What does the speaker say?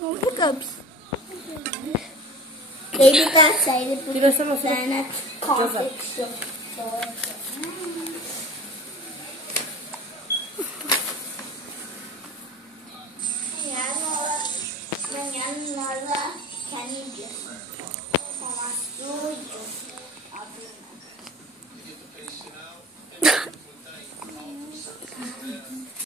Bu kapı. Baby got say the Tira essa maçã. coffee. Manhã